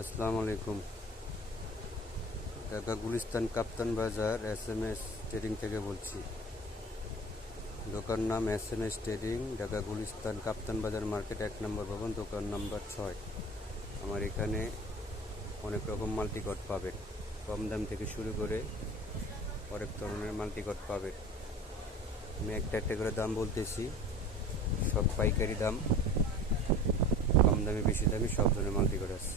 আসসালামু আলাইকুম। ঢাকা গুলিস্তান কাপ্তান বাজার এস এম এস ট্রেডিং থেকে বলছি। দোকান নাম S M S trading, Dhaka Gulistan Kaptan Bazar market এক নম্বর ভবন, দোকান নাম্বার ছয়। আমার এখানে অনেক রকম মাল্টিকট পাবেন। কম দাম থেকে শুরু করে অনেক ধরনের মাল্টিকট পাবেন। আমি একটা একটা করে দাম বলতেছি, সব পাইকারি দাম। কম দামে, বেশি দামে সব ধরনের মাল্টিকট আছে।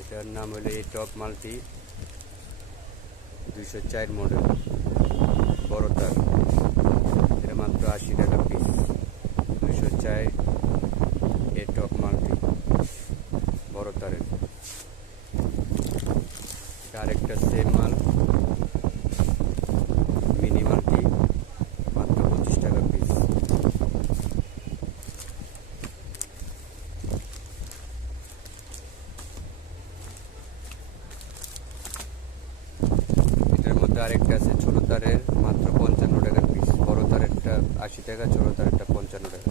এটার নাম হলো এই টপ মালটি। দুইশো চার মডেল। বড় তার। এটা মাত্র আশি টাকা পিস দুইশো চার এ টপ মাল্টি বড় তারের এটা আরেকটা সেম মাল মিনি মাল্টি মাত্র পঁচিশ টাকা পিস এটার মধ্যে আরেকটা আছে ছোট তারের মাত্র পঞ্চান্ন টাকা পিস বড় তারেরটা আশি টাকা ছোট তারেরটা পঞ্চান্ন টাকা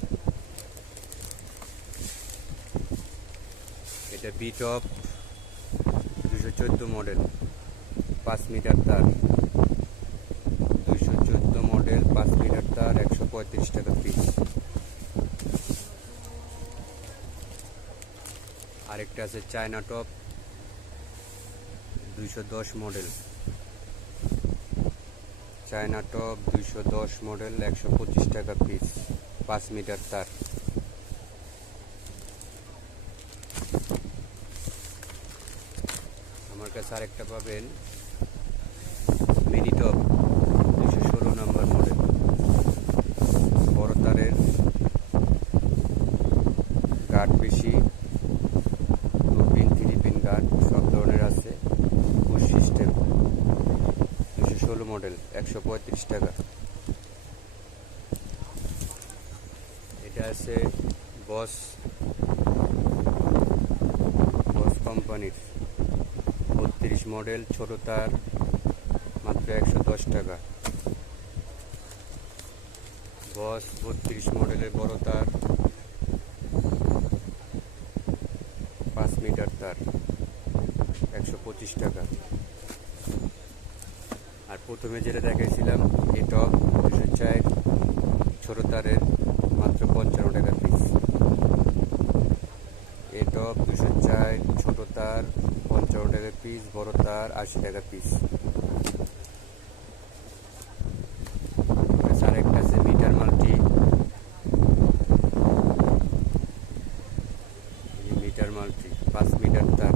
এটা বি টপ দুশো চোদ্দ মডেল পাঁচ মিটার তার। দুশো চোদ্দ মডেল পাঁচ মিটার তার, একশো পঁয়ত্রিশ টাকা পিস আরেকটা আছে চায়না টপ দুইশো দশ মডেল চায়না টপ দুইশো দশ মডেল একশো পঁচিশ টাকা পিস পাঁচ মিটার তার আমার কাছে আরেকটা পাবেন। মিনি টপ দুইশো ষোলো নম্বর মডেল বড় তারের। গার্ড বেশি। Two pin three pin guard সব ধরনের আছে। Push system. দুশো ষোলো মডেল একশো পঁয়ত্রিশ টাকা। এটা আছে বস। বস কোম্পানির। বত্রিশ মডেল, ছোট তার, মাত্র একশো দশ টাকা। বস বত্রিশ মডেলের বড় তার, পাঁচ মিটার তার, একশো পঁচিশ টাকা। আর প্রথমে যেটা দেখাইছিলাম এই টপ দুশো চার ছোটো তারের মাত্র পঞ্চান্ন টাকা পিস এই টপ দুশো চার ছোটো তার পঞ্চান্ন টাকা পিস বড় তার আশি টাকা পিস আরেকটা আছে মিটার মাল্টি। মিটার মাল্টি, পাঁচ মিটার তার।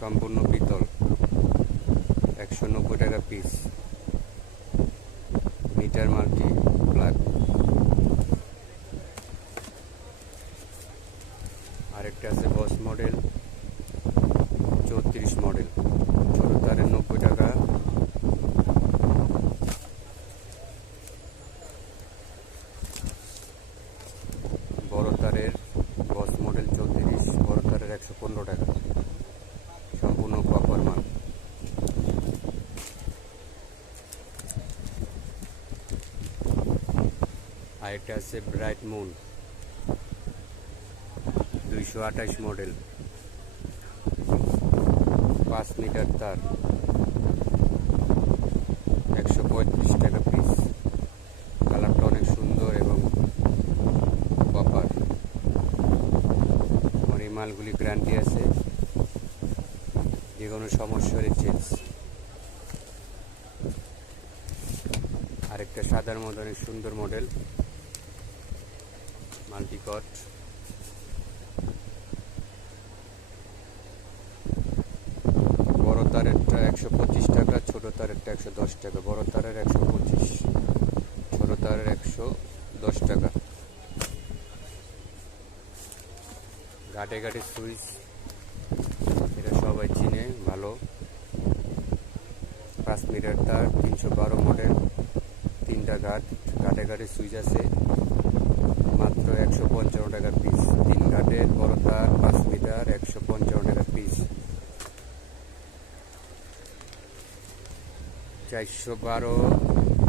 সম্পূর্ণ পিতল। একশো নব্বই টাকা পিস মিটার মাল্টি প্লাগ আরেকটা আছে বস মডেল চৌত্রিশ মডেল ছোট তারের নব্বই টাকা বড় তারের বস মডেল চৌত্রিশ বড় তারের একশো পনেরো টাকা সম্পূর্ণ কপার মাল আরেকটা আছে ব্রাইট মুন দুইশো আঠাশ মডেল পাঁচ মিটার তার, একশো পঁয়ত্রিশ টাকা পিস কালারটা অনেক সুন্দর এবং কপার আমার এই মালগুলি গ্যারান্টি আছে, যে কোনো সমস্যা চেঞ্জ আরেকটা সাদার মধ্যে অনেক সুন্দর মডেল মাল্টিকট। বড় তারেরটা একশো পঁচিশ টাকা, ছোট তারেরটা একশো দশ টাকা, বড় তারের একশো পঁচিশ, ছোট তারের একশো দশ টাকা। ঘাটে ঘাটে সুইচ, এটা সবাই চিনে, ভালো। পাঁচ মিটার তার, তিনশো বারো মডেল, তিনটা ঘাট, ঘাটে ঘাটে সুইচ আছে। মাত্র একশো পঞ্চান্ন টাকা পিস তিন ঘাটের বড় তার পাঁচ মিটার একশো পঞ্চান্ন টাকা পিস চারশো বারো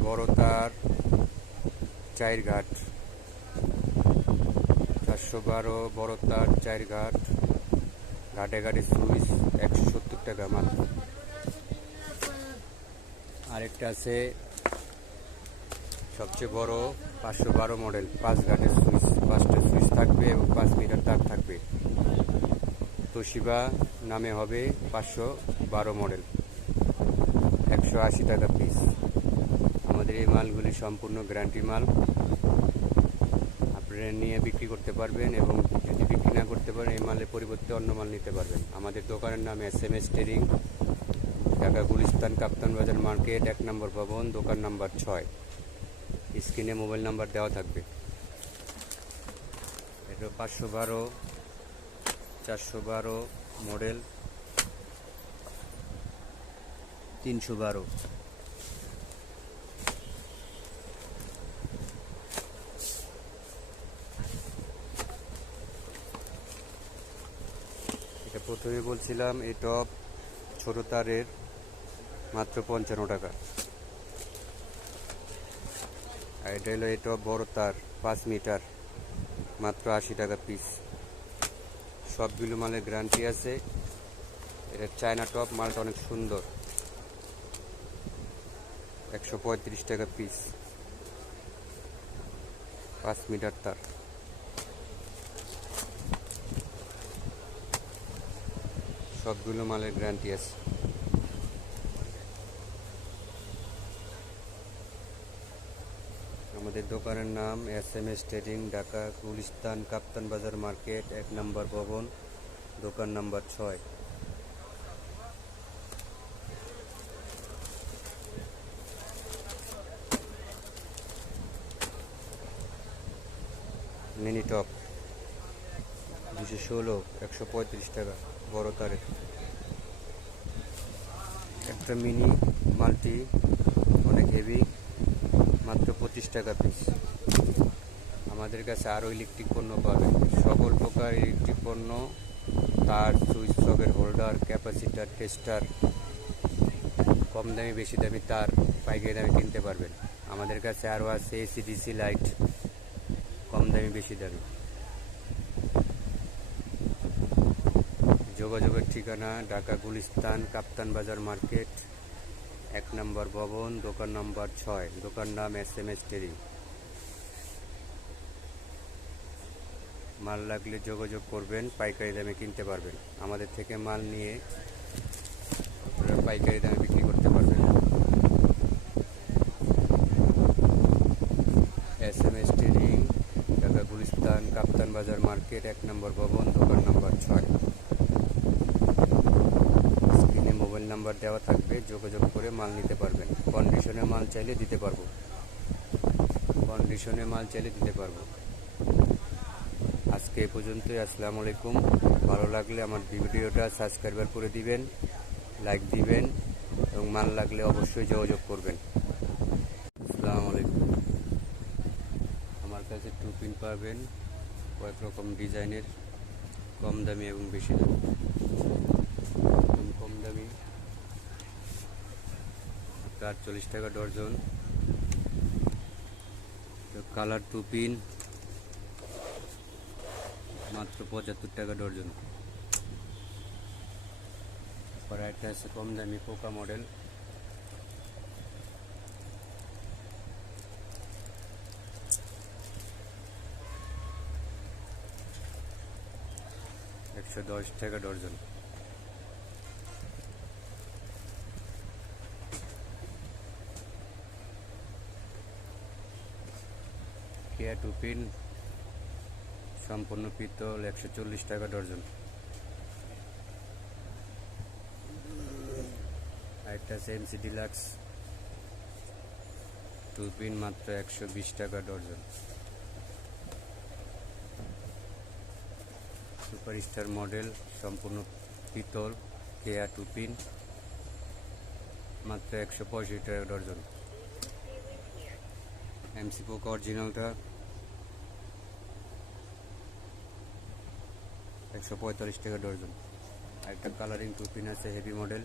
বড় তার চার ঘাট। চারশো বারো বড় তার চার ঘাট। ঘাটে ঘাটে সুইচ একশো সত্তর টাকা মাত্র। আরেকটা আছে সবচেয়ে বড় পাঁচশো বারো মডেল। পাঁচ ঘাটের সুইচ, পাঁচটা সুইচ থাকবে এবং পাঁচ মিটার তার থাকবে। তোশিবা নামে হবে পাঁচশো বারো মডেল। একশো আশি টাকা পিস আমাদের এই মালগুলি সম্পূর্ণ গ্যারান্টি মাল। আপনারা নিয়ে বিক্রি করতে পারবেন এবং যদি বিক্রি না করতে পারেন, এই মালের পরিবর্তে অন্য মাল নিতে পারবেন। আমাদের দোকানের নাম S M S trading, Dhaka Gulistan, Kaptan Bazar market, এক নম্বর ভবন, দোকান নাম্বার ছয়। স্ক্রিনে মোবাইল নাম্বার দেওয়া থাকবে। এটা পাঁচশো বারো, চারশো বারো মডেল, তিনশো বারো। এটা প্রথমে বলছিলাম, এই টপ ছোট তারের মাত্র পঞ্চান্ন টাকা। আর এটা হলো এই টপ বড় তার, পাঁচ মিটার, মাত্র আশি টাকা পিস সবগুলো মালের গ্যারান্টি আছে। এটা চায়না টপ মালটা অনেক সুন্দর। একশো পঁয়ত্রিশ টাকা পিস পাঁচ মিটার তার। সবগুলো মালের গ্যারান্টি আছে। আমাদের দোকানের নাম S M S trading, Dhaka, Gulistan, Kaptan Bazar market, এক নম্বর ভবন, দোকান নাম্বার ছয়। মিনি টপ, দুশো ষোলো, একশো পঁয়ত্রিশ টাকা, বড় তারের। একটা মিনি মাল্টি, অনেক হেভি। পঁচিশ টাকা পিস আমাদের কাছে আরও ইলেকট্রিক পণ্য পাবেন সকল প্রকার ইলেকট্রিক পণ্য, তার সুইচ সকের হোল্ডার ক্যাপাসিটার টেস্টার কম দামি, বেশি দামি তার পাইকারি দামে কিনতে পারবেন। আমাদের কাছে আরও আছে এসি ডিসি লাইট কম দামি, বেশি দামি। যোগাযোগের ঠিকানা ঢাকা গুলিস্তান, কাপ্তান বাজার মার্কেট। এক নম্বর ভবন, দোকান নম্বর ছয়। দোকান নাম এস এম এস টেরিং মাল লাগলে যোগাযোগ করবেন, পাইকারি দামে কিনতে পারবেন। আমাদের থেকে মাল নিয়ে আপনারা পাইকারি দামে বিক্রি করতে পারবেন। S M S trading Dhaka Gulistan, Kaptan Bazar market, এক নম্বর ভবন দোকান নম্বর ছয় স্ক্রিনে মোবাইল নাম্বার দেওয়া থাকবে, যোগাযোগ করে মাল নিতে পারবেন। কন্ডিশনে মাল চাইলে দিতে পারব। কন্ডিশনে মাল চাইলে দিতে পারব। আজকে এ পর্যন্তই, আসসালামু আলাইকুম। ভালো লাগলে আমার ভিডিওটা সাবস্ক্রাইবার করে দিবেন লাইক দিবেন এবং মাল লাগলে অবশ্যই যোগাযোগ করবেন। আসসালামু আলাইকুম। আমার কাছে টু পিন পাবেন, কয়েক রকম ডিজাইনের কম দামি এবং বেশি দামি একদম কম দামি আটচল্লিশ টাকা ডর্জন কালার টু পিন, মাত্র পঁচাত্তর টাকা ডর্জন তারপর একটা আছে কম দামি পোকা মডেল। একশো দশ টাকা ডর্জন কেয়া টু পিন সম্পূর্ণ পিতল একশো চল্লিশ টাকা ডর্জন আরেকটা আছে এমসি ডিলাক্স টু পিন মাত্র একশো বিশ টাকা ডর্জন সুপার স্টার মডেল সম্পূর্ণ পিতল কেয়া টু পিন মাত্র একশো পঁয়ষট্টি টাকা ডর্জন এমসি পোকা অরিজিনালটা একশো পঁয়তাল্লিশ টাকা ডর্জন। একটা কালারিং টুপিন আছে হেভি মডেল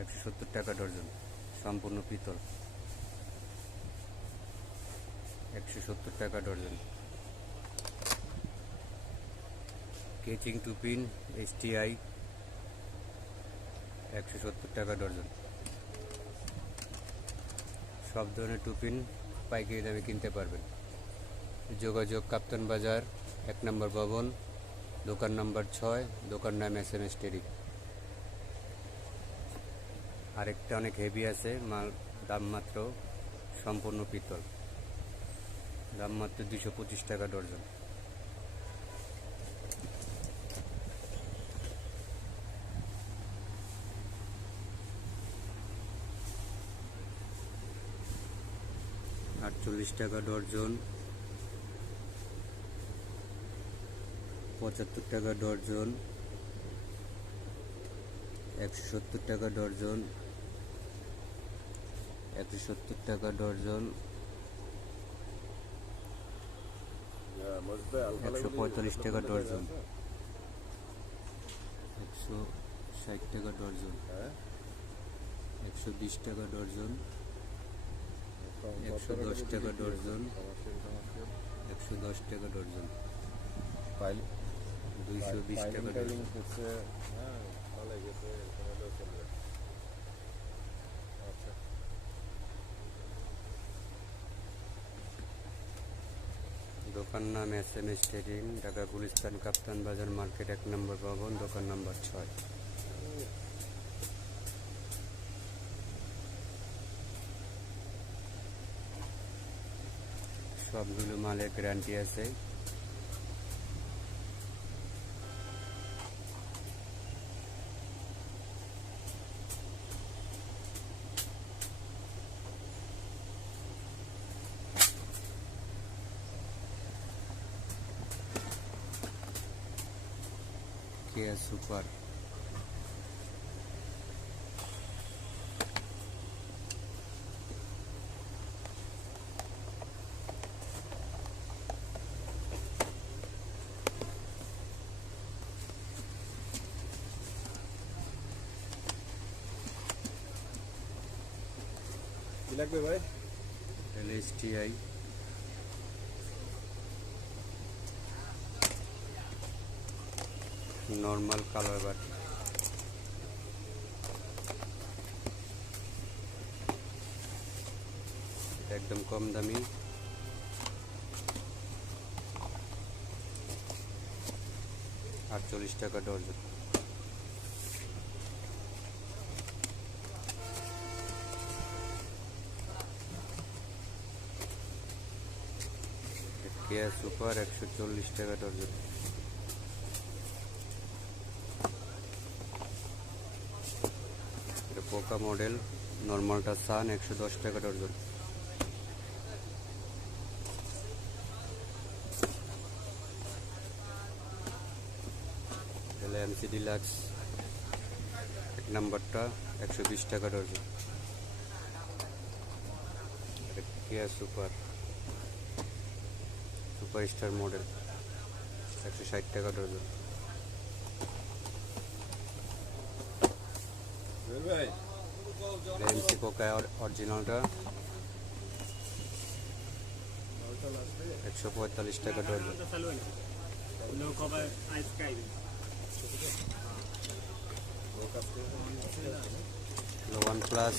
একশো সত্তর টাকা ডর্জন, সম্পূর্ণ পিতল। একশো সত্তর টাকা ডর্জন। কেচিং টুপিন এসটিআই একশো সত্তর টাকা ডর্জন। সব ধরনের টুপিন পাইকারি দামে কিনতে পারবেন। যোগাযোগ, কাপ্তান বাজার, এক নম্বর ভবন দোকান নাম্বার ছয়, দোকান নাম এস এম এস টেরিক আরেকটা অনেক হেভি আছে, মাল, দাম মাত্র সম্পূর্ণ পিতল। দাম মাত্র দুশো পঁচিশ টাকা ডর্জন আটচল্লিশ টাকা ডর্জন পঁচাত্তর টাকা ডর্জন, একশো সত্তর টাকা ডর্জন, একশো সত্তর টাকা ডর্জন, একশো পঁয়তাল্লিশ টাকা ডর্জন। একশো ষাট টাকা ডর্জন। একশো বিশ টাকা ডর্জন। একশো দশ টাকা ডর্জন। একশো দশ টাকা ডর্জন। দুইশো বিশ টাকা ডর্জন দোকান নাম S M S trading Dhaka Gulistan Kaptan Bazar market এক নম্বর ভবন দোকান নম্বর ছয়। সবগুলো মালের গ্যারান্টি আছে। কেয়া সুপার কি লাগবে ভাই এলএসটিআই নর্মাল কালার বাটি একদম কম দামি। আটচল্লিশ টাকা ডর্জন কেয়া সুপার একশো চল্লিশ টাকা ডর্জন এটা পোকা মডেল নর্মালটা সান একশো দশ টাকা ডর্জন তাহলে এমসি ডিলাক্স এক নাম্বারটা, একশো বিশ টাকা dozen Keya super super star model একশো ষাট টাকা জুয়েল ভাই। এমসি পোকা অরিজিনালটা একশো পঁয়তাল্লিশ টাকা dozen one plus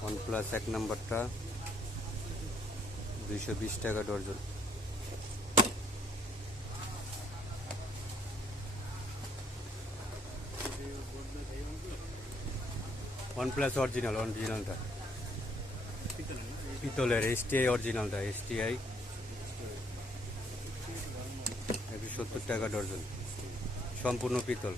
one plus এক নাম্বারটা। দুইশো বিশ টাকা ডর্জন ওয়ান প্লাস অরিজিনাল অরিজিনালটা পিতলের এসটিআই অরিজিনালটা এসটিআই একশো সত্তর টাকা ডর্জন সম্পূর্ণ পিতল।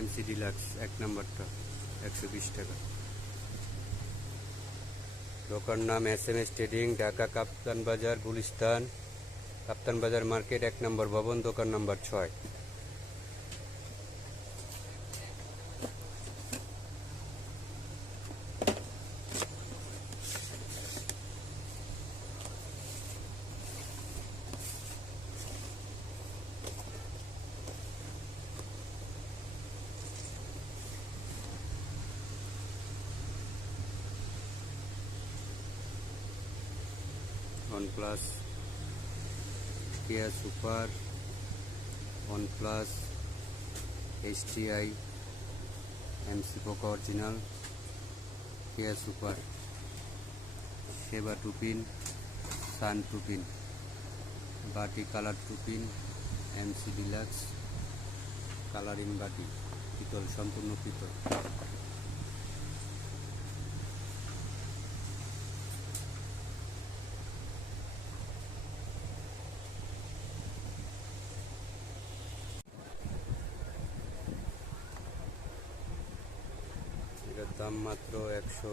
এমসি ডিলাক্স এক নম্বরটা, একশো বিশ টাকা। দোকান নাম S M S trading Dhaka Kaptan Bazar, Gulistan, কাপ্তান বাজার মার্কেট, এক নম্বর ভবন, দোকান নম্বর ছয়। Plus Keya super one plus HTI MC পোকা অরিজিনাল কেয়া সুপার সেবা two pin Sun two pin বাটি colour two pin MC deluxe colouring বাটি পিতল সম্পূর্ণ পিতল দাম মাত্র একশো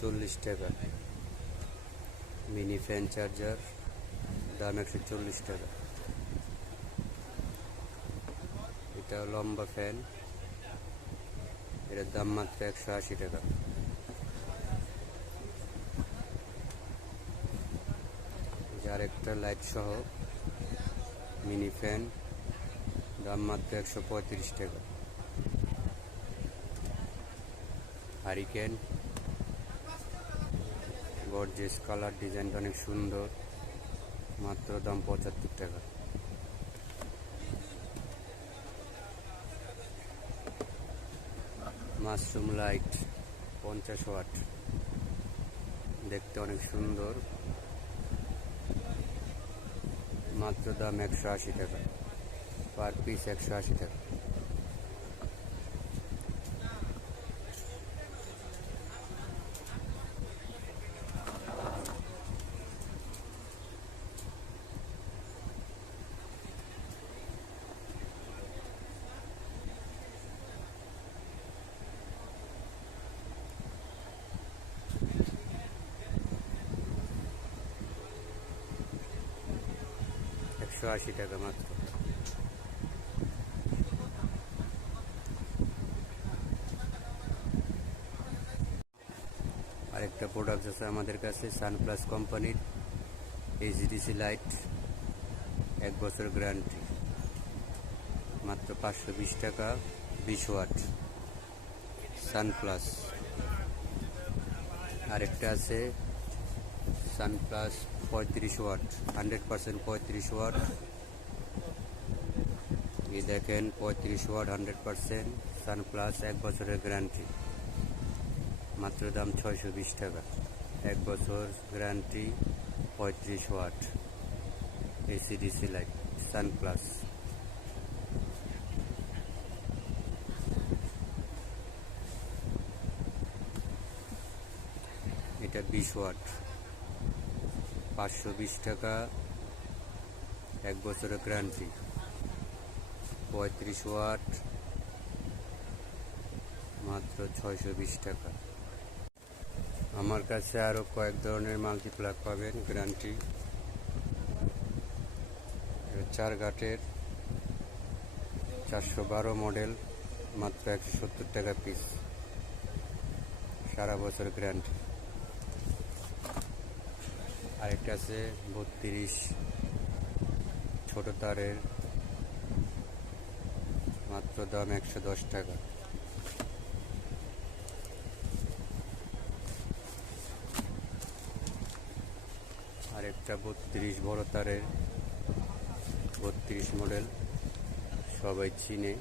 চল্লিশ টাকা। মিনি ফ্যান চার্জার, দাম একশো চল্লিশ টাকা। এটা লম্বা ফ্যান, এটার দাম মাত্র একশো আশি টাকা। যার একটা লাইট সহ মিনি ফ্যান, দাম মাত্র একশো পঁয়ত্রিশ টাকা। হারিকেন। গর্জেস কালার ডিজাইনটা অনেক সুন্দর। মাত্র দাম পঁচাত্তর টাকা। মাশরুম লাইট পঞ্চাশ ওয়াট দেখতে অনেক সুন্দর। মাত্র দাম একশো আশি টাকা। পার পিস একশো আশি টাকা একশো আশি টাকা মাত্র। আরেকটা প্রোডাক্ট আছে আমাদের কাছে সানপ্লাস কোম্পানির এইচডিসি লাইট এক বছর গ্যারান্টি মাত্র পাঁচশো বিশ টাকা, বিশ ওয়াট সানপ্লাস আরেকটা আছে সানপ্লাস পঁয়ত্রিশ ওয়াট হান্ড্রেড পার্সেন্ট পঁয়ত্রিশ ওয়াট। এই দেখেন পঁয়ত্রিশ ওয়াট হান্ড্রেড পার্সেন্ট সানপ্লাস এক বছরের গ্যারান্টি মাত্র দাম ছয়শো বিশ টাকা। এক বছর গ্যারান্টি পঁয়ত্রিশ ওয়াট। এসিডিসি লাইট সানপ্লাস এটা বিশ ওয়াট। পাঁচশো বিশ টাকা এক বছরের গ্যারান্টি পঁয়ত্রিশ ওয়াট, মাত্র ছয়শো বিশ টাকা। আমার কাছে আরও কয়েক ধরনের মাল্টিপ্লাগ পাবেন গ্যারান্টি চার ঘাটের চারশো বারো মডেল মাত্র একশো সত্তর টাকা পিস সারা বছর গ্যারান্টি আরেকটা আছে বত্রিশ ছোট তারের মাত্র দাম একশো দশ টাকা। আরেকটা বত্রিশ বড় তারের, বত্রিশ মডেল। সবাই চিনে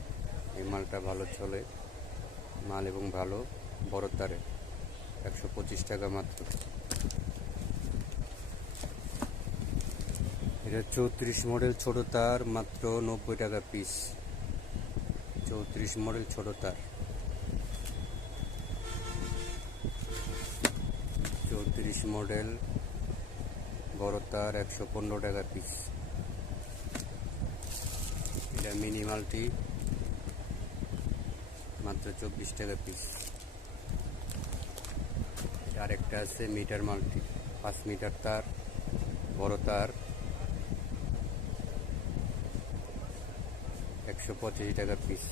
এই মালটা ভালো চলে। মাল এবং ভালো, বড় তারের। একশো পঁচিশ টাকা মাত্র। এটা চৌত্রিশ মডেল ছোট তার, মাত্র নব্বই টাকা পিস। চৌত্রিশ মডেল ছোট তার। চৌত্রিশ মডেল বড় তার, একশো পনেরো টাকা পিস এটা মিনিমালটি মাত্র চব্বিশ টাকা পিস আরেকটা আছে মিটার মাল্টি পাঁচ মিটার তার, বড় তার। একশো পঁচাশি টাকা পিস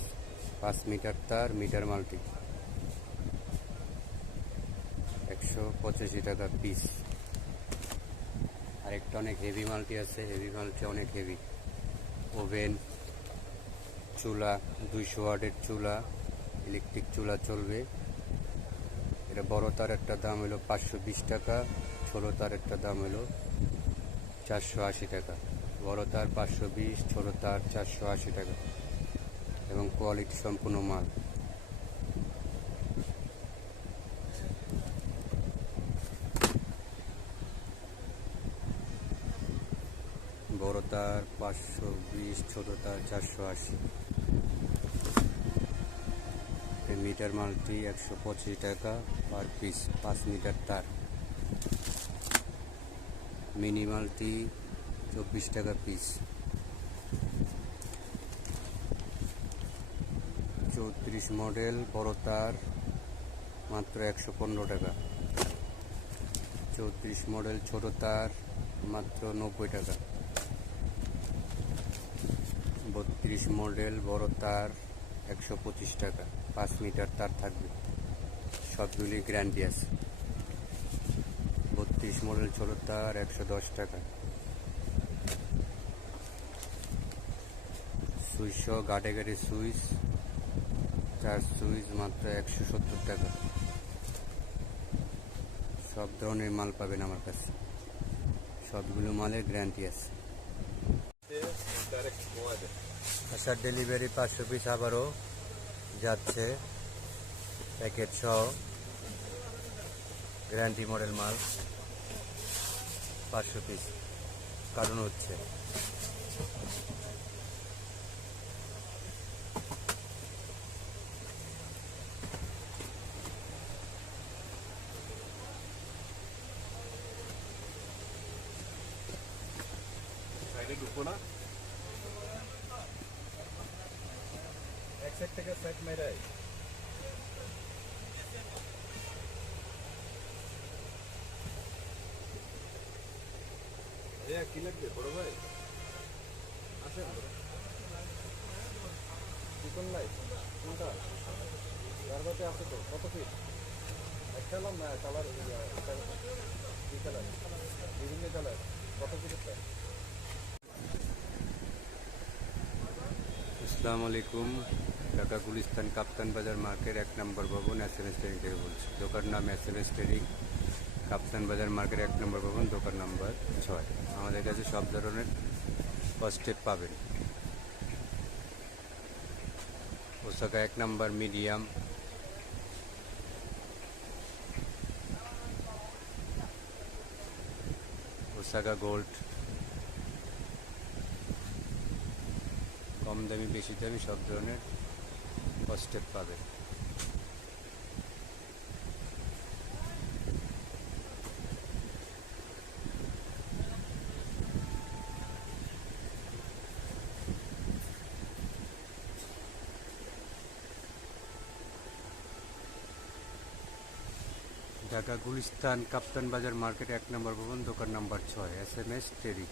পাঁচ মিটার তার মিটার মাল্টি একশো পঁচাশি টাকা পিস আরেকটা অনেক হেভি মাল্টি আছে হেভি মাল্টি অনেক হেভি ওভেন চুলা, দুইশো ওয়াটের চুলা ইলেকট্রিক চুলা চলবে। এটা বড় তার একটা দাম হলো পাঁচশো বিশ টাকা, ছোটো তার একটা দাম হলো চারশো আশি টাকা। বড় তার পাঁচশো বিশ, ছোটো তার চারশো আশি টাকা। এবং কোয়ালিটি সম্পূর্ণ মাল। বড় তার পাঁচশো বিশ, ছোটো তার চারশো আশি। মিটার মালটি একশো পঁচিশ টাকা পার পিস, পাঁচ মিটার তার। মিনি মালটি চব্বিশ টাকা পিস চৌত্রিশ মডেল বড় তার, মাত্র একশো পনেরো টাকা। চৌত্রিশ মডেল ছোট তার, মাত্র নব্বই টাকা। বত্রিশ মডেল বড় তার, একশো পঁচিশ টাকা। পাঁচ মিটার তার থাকবে। সবগুলি গ্যারান্টি আছে। বত্রিশ মডেল ছোট তার, একশো দশ টাকা। সুইচ সহ গাটে গাটে সুইচ, চার সুইচ মাত্র একশো সত্তর টাকা। সব ধরনের মাল পাবেন আমার কাছে। সবগুলো মালের গ্যারান্টি আছে। আচ্ছা ডেলিভারি পাঁচশো পিস আবারও যাচ্ছে। প্যাকেট সহ গ্যারান্টি মডেল মাল পাঁচশো পিস। কারণ হচ্ছে সাইডে ঢুকবো না এক সাইড থেকে সাইড মেরাই এ কি লাগবে বড় ভাই? আসেন। চিকন লাইট কোনটা? গার্বাতে আছে তো কত ফিট একটা না কালার কি কালার বিভিন্ন কালার কত ফিটের আসসালামু আলাইকুম। ঢাকা গুলিস্তান কাপ্তান বাজার মার্কেট এক নম্বর ভবন এস এম এস ট্রেডিং থেকে বলছি। দোকান নাম S M S trading Kaptan Bazar market এক নম্বর ভবন, দোকান নাম্বার ছয়। আমাদের কাছে সব ধরনের কস্টেপ পাবেন। ওসাকা এক নম্বর, মিডিয়াম। Osaka gold. কম দামি, বেশি দামি, সব ধরনের কস্টেপ পাবেন। ঢাকা গুলিস্তান কাপ্তান বাজার মার্কেট এক নম্বর ভবন, দোকান নাম্বার ছয় এস এম এস ট্রেডিং